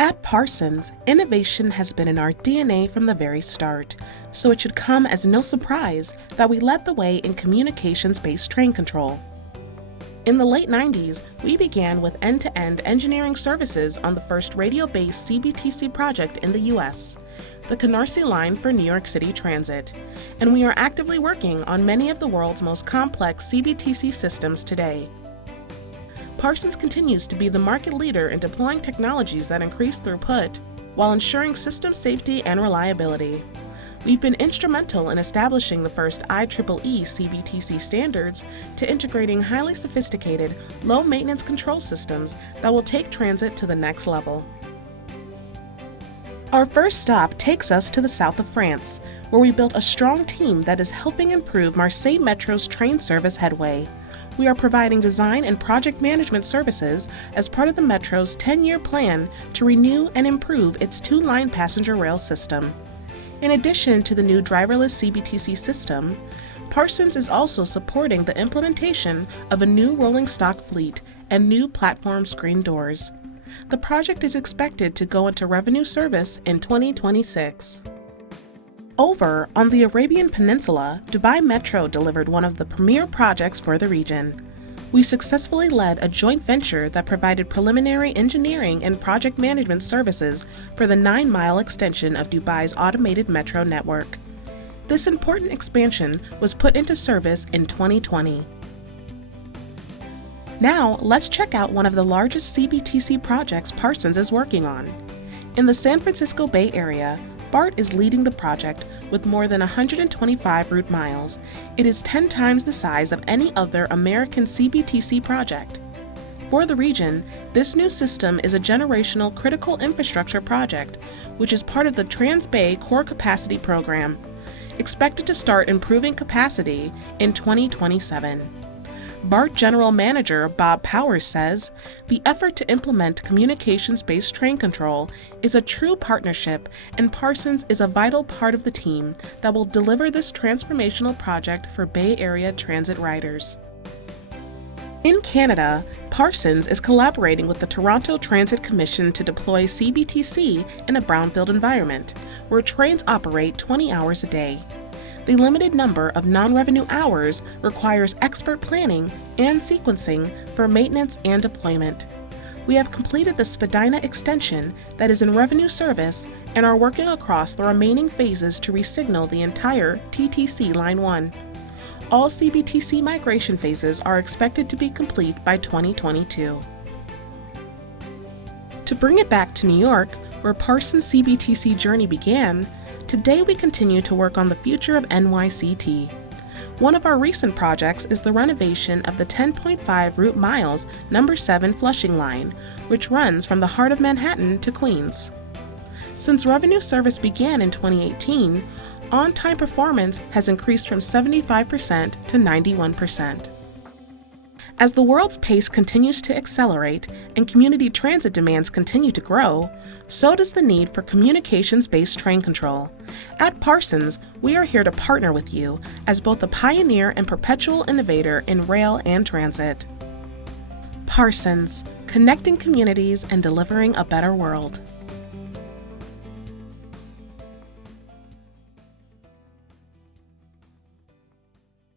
At Parsons, innovation has been in our DNA from the very start, so it should come as no surprise that we led the way in communications-based train control. In the late 90s, we began with end-to-end engineering services on the first radio-based CBTC project in the U.S., the Canarsie Line for New York City Transit, and we are actively working on many of the world's most complex CBTC systems today. Parsons continues to be the market leader in deploying technologies that increase throughput while ensuring system safety and reliability. We've been instrumental in establishing the first IEEE CBTC standards to integrating highly sophisticated, low-maintenance control systems that will take transit to the next level. Our first stop takes us to the south of France, where we built a strong team that is helping improve Marseille Metro's train service headway. We are providing design and project management services as part of the Metro's 10-year plan to renew and improve its two-line passenger rail system. In addition to the new driverless CBTC system, Parsons is also supporting the implementation of a new rolling stock fleet and new platform screen doors. The project is expected to go into revenue service in 2026. Over on the Arabian Peninsula, Dubai Metro delivered one of the premier projects for the region. We successfully led a joint venture that provided preliminary engineering and project management services for the 9-mile extension of Dubai's automated metro network. This important expansion was put into service in 2020. Now, let's check out one of the largest CBTC projects Parsons is working on. In the San Francisco Bay Area, BART is leading the project with more than 125 route miles. It is 10 times the size of any other American CBTC project. For the region, this new system is a generational critical infrastructure project, which is part of the Trans-Bay Core Capacity Program, expected to start improving capacity in 2027. BART General Manager Bob Powers says, "The effort to implement communications-based train control is a true partnership, and Parsons is a vital part of the team that will deliver this transformational project for Bay Area transit riders." In Canada, Parsons is collaborating with the Toronto Transit Commission to deploy CBTC in a brownfield environment, where trains operate 20 hours a day. The limited number of non-revenue hours requires expert planning and sequencing for maintenance and deployment. We have completed the Spadina extension that is in revenue service and are working across the remaining phases to resignal the entire TTC Line 1. All CBTC migration phases are expected to be complete by 2022. To bring it back to New York, where Parsons' CBTC journey began, today we continue to work on the future of NYCT. One of our recent projects is the renovation of the 10.5 route miles number 7 Flushing line, which runs from the heart of Manhattan to Queens. Since revenue service began in 2018, on-time performance has increased from 75% to 91%. As the world's pace continues to accelerate and community transit demands continue to grow, so does the need for communications-based train control. At Parsons, we are here to partner with you as both a pioneer and perpetual innovator in rail and transit. Parsons, connecting communities and delivering a better world.